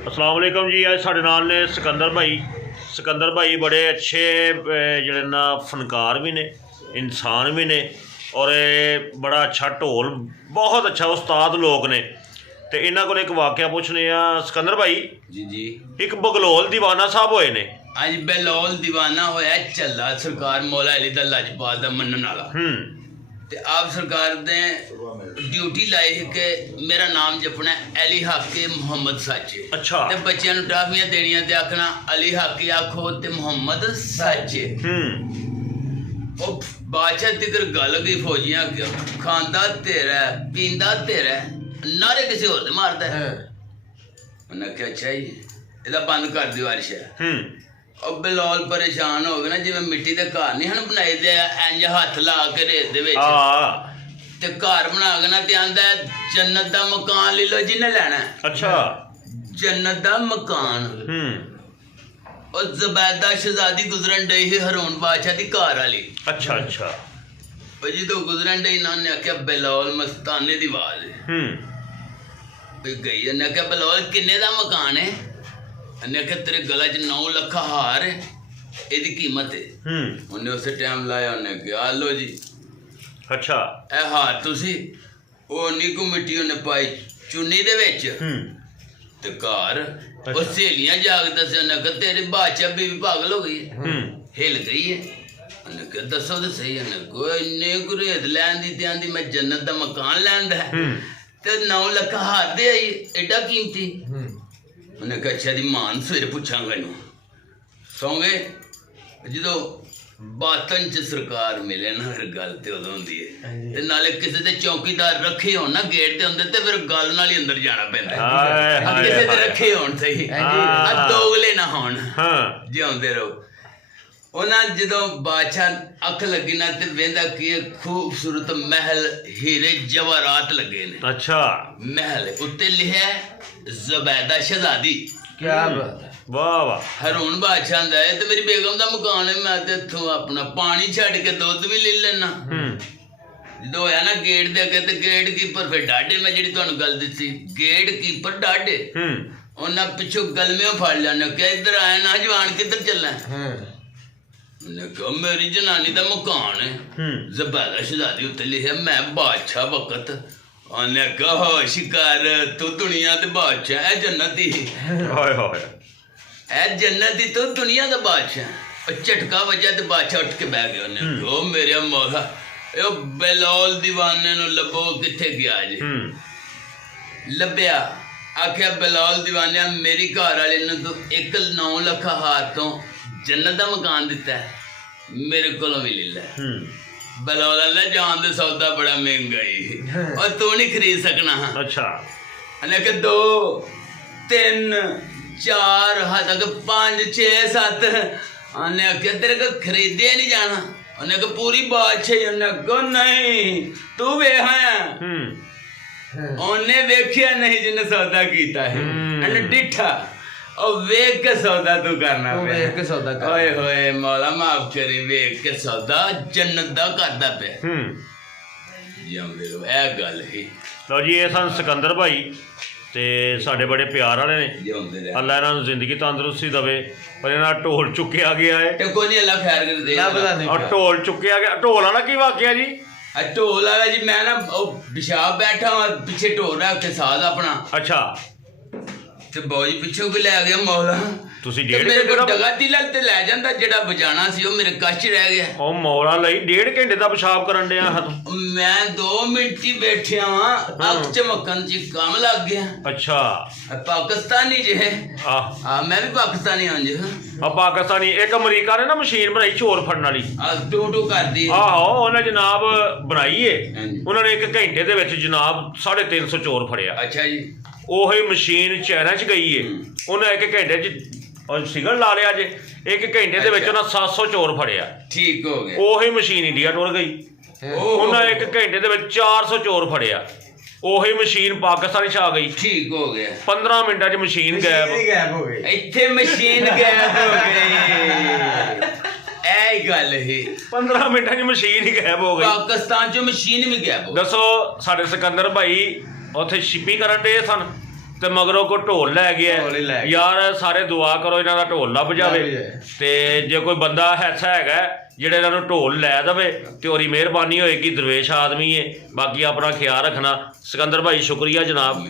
अस्सलाम वालेकुम जी। अज साढ़े नाल ने सिकंदर भाई बड़े अच्छे जेह्ड़े ना फनकार भी ने, इंसान भी ने, और बड़ा अच्छा ढोल, बहुत अच्छा उस्ताद लोग ने। तो इन्हों को एक वाकया पूछने सिकंदर भाई जी जी एक बगलोल दीवाना साहब होए ने। अज बहलोल दीवाना होया चला सरकार मौला अली दा लाजपात दा मनन वाला। ते आप सरकार ने ड्यूटी लाई है कि मेरा नाम जपना अली हाके मुहम्मद सच। अच्छा। ते बच्चों नूं टाफियां देनियां ते आखना अली हाके आखो ते मुहम्मद सच। ओ बादशाह तिकर गल गई फौजियां खांदा तेरा पींदा तेरा नारे किसी होर मारदा है। उन्हें क्या चाहिए इहदा बंद कर दियो बादशाह। और बलौल परेशान हो गए ना, जिवें मिट्टी के घर नहीं हन बनाए दे इंज हथ ला के रेत दे विच ते घर बना के ना ते आंदा जन्नत दा मकान ले लो जिन्हें लेना। अच्छा। जन्नत दा मकान। और ज़ुबैदा शहजादी गुजरन डई ही हरून बादशाह दी घर वाली। अच्छा अच्छा। और जो गुजरन डई ना ने आख्या बलौल मस्ताने दी आवाज गई। उन्हें आख्या बलौल किन्ने दा मकान है? उन्हें आख्या तेरे गला च 9 लाख हार है, एदी कीमत है। उन्हें उस टाइम लाया, उन्हें कहा लो जी। अच्छा। ए हार तुसी ओ नी को मिट्टी उन्हें पाई चुन्नी दे विच ते घर। और सहेलियां जाग दसे, उन्हें कहा तेरी बादशाह बीवी पागल हो गई है, हिल गई है। उन्हें कहा दसो तो सही। उन्हें कहा इन्ने को रेत लैन दी ते आंदी मैं जन्नत दा मकान लैन दा ते 9 लाख हार दे आई एडा कीमती। उन्हें कहा अच्छा दी मान सवेरे पूछांगा इनू। सौ गए। जो बातन च सरकार मिले ना फिर गल ते उदों हुंदी है। ते नाले किसी दे चौकीदार रखे होण ना गेट ते हुंदे ते फिर गल नाल ही अंदर जाना पैंदा। किसी दे रखे होण सही, दोगले ना होण, जिउंदे रहो। उन्हें जो बादशाह अख लगी ना ते वेंदा की खूबसूरत महल हीरे जवाहरात लगे ने। अच्छा। महल उत्ते लिखा ज़ुबैदा शहजादी। क्या बात है, वाह वाह। हरून बादशाह दा है ते मेरी बेगम दा मकान है, मैं ते इत्थों अपना पानी छड़ के दुध भी ले लेना। जो होया ना गेट दे अगे ते गेट कीपर फिर डाडे, मैं जेहड़ी तुहानू गल दसी गेट कीपर डाडे। उन्हें पिछों गलमियों फड़ लिया। उन्हें क्या इधर आया ना जवान किधर चलना है? उन्हें कहा मेरी जनानी दा मकान है ज़ुबैदा शहजादी उत्ते लिखा मैं बादशाह वक्त। उन्हें कहा शिकार तू दुनिया ते बादशाह है जन्नती। है जन्नती तू दुनिया दा बादशाह। और झटका वजह ते बादशाह उठ के बह गया। उन्हें कहा मेरे मौला यो बलौल दीवाने नू लभो किथे गया जी। लभ्या। आख्या बलौल दीवाने मेरी घर वाले नू तू 1 9 लाख हार तो जन्नत दा मकान दिता है, मेरे को भी ले लै। बलौल अल्लाह जान दे सौदा बड़ा महंगा ही और तू नहीं खरीद सकना। अच्छा। उन्हें कहा 2 3 4 हाथ तक 5 6 7। उन्हें आख्या तेरे को खरीदे नहीं जाना। उन्हें कहा पूरी बादशाही। उन्हें कहा नहीं तू वेखा। उन्हें वेखिया नहीं जिन्हें सौदा किया है। उन्हें डिठा और वेख के सौदा तू करना पे। वेख के सौदा कर। ओए होए मौला माफ करी, वेख के सौदा जन्नत दा करदा पे। जिउंदे रहो। ए गल ही लो जी। ये सन सिकंदर भाई ते साडे बड़े प्यार वाले ने। अल्लाह इन्हां नूं जिंदगी तंदुरुस्ती दवे। पर इन्हां ढोल चुक्या गया है ते कोई नहीं अल्लाह खैर कर दे। और ढोल चुक्या गया। ढोल वाला की वाकया जी? ढोल वाला जी मैं ना पिशाब बैठा पीछे ढोल रख के साथ अपना। अच्छा। ते बौजी पिछों भी लै गया मौला। तुसी मेरे को डगा दिला ते लै जांदा जेड़ा बजाना सी ओ मेरे कश रह गया। ओ मौला लई 1.5 घंटे दा पेशाब करन दिया हा तू। मैं 2 मिनट ही बैठिया वां, अख चमकन च काम लग गया। अच्छा। पाकिस्तानी जे है। मैं भी पाकिस्तानी हां जी। पाकिस्तानी एक अमरीका ने ना मशीन बनाई चोर फड़न वाली, टू टू करदी। आहो उन्हें जनाब बनाई है। उन्होंने 1 घंटे दे विच जनाब 350 चोर फड़िया। अच्छा जी। ਉਹੀ ਮਸ਼ੀਨ ਚੈਨਾ 'ਚ ਗਈ ਏ। ਉਹਨੇ 1 ਘੰਟੇ 'ਚ ਸਿਗਨਲ ਲਾ ਲਿਆ ਜੇ। 1 ਘੰਟੇ ਦੇ ਵਿੱਚ ਉਹਨਾਂ 700 ਚੋਰ ਫੜਿਆ। ਠੀਕ ਹੋ ਗਿਆ। ਉਹੀ ਮਸ਼ੀਨ ਇੰਡੀਆ ਟੁਰ ਗਈ। ਉਹਨਾਂ 1 ਘੰਟੇ ਦੇ ਵਿੱਚ 400 ਚੋਰ ਫੜਿਆ। ਉਹੀ ਮਸ਼ੀਨ ਪਾਕਿਸਤਾਨ 'ਚ ਆ ਗਈ। ਠੀਕ ਹੋ ਗਿਆ। 15 ਮਿੰਟਾਂ 'ਚ ਮਸ਼ੀਨ ਗਾਇਬ ਹੋ ਗਈ। ਇੱਥੇ ਮਸ਼ੀਨ ਗਾਇਬ ਹੋ ਗਈ। ਇਹ ਗੱਲ ਹੀ 15 ਮਿੰਟਾਂ 'ਚ ਮਸ਼ੀਨ ਹੀ ਗਾਇਬ ਹੋ ਗਈ। ਪਾਕਿਸਤਾਨ 'ਚ ਮਸ਼ੀਨ ਵੀ ਗਾਇਬ ਹੋ ਗਈ। ਦੱਸੋ ਸਾਡੇ ਸਿਕੰਦਰ ਭਾਈ ਉੱਥੇ ਛਿੱਪੀ ਕਰਨ ਦੇ ਸਨ ਤੇ ਮਗਰੋਂ ਕੋ ਢੋਲ ਲੈ ਗਿਆ ਢੋਲ ਹੀ ਲੈ ਗਿਆ। ਯਾਰ ਸਾਰੇ ਦੁਆ ਕਰੋ ਇਹਨਾਂ ਦਾ ਢੋਲ ਲੱਭ ਜਾਵੇ ਤੇ ਜੇ ਕੋਈ ਬੰਦਾ ਐਸਾ ਹੈਗਾ ਜਿਹੜੇ ਇਹਨਾਂ ਨੂੰ ਢੋਲ ਲੈ ਦੇਵੇ ਤੇ ਉਹਦੀ ਮਿਹਰਬਾਨੀ ਹੋਏਗੀ। ਦਰਵੇਸ਼ ਆਦਮੀ ਹੈ। ਬਾਕੀ ਆਪਣਾ ਖਿਆਲ ਰੱਖਣਾ। ਸਿਕੰਦਰ ਭਾਈ ਸ਼ੁਕਰੀਆ ਜਨਾਬ।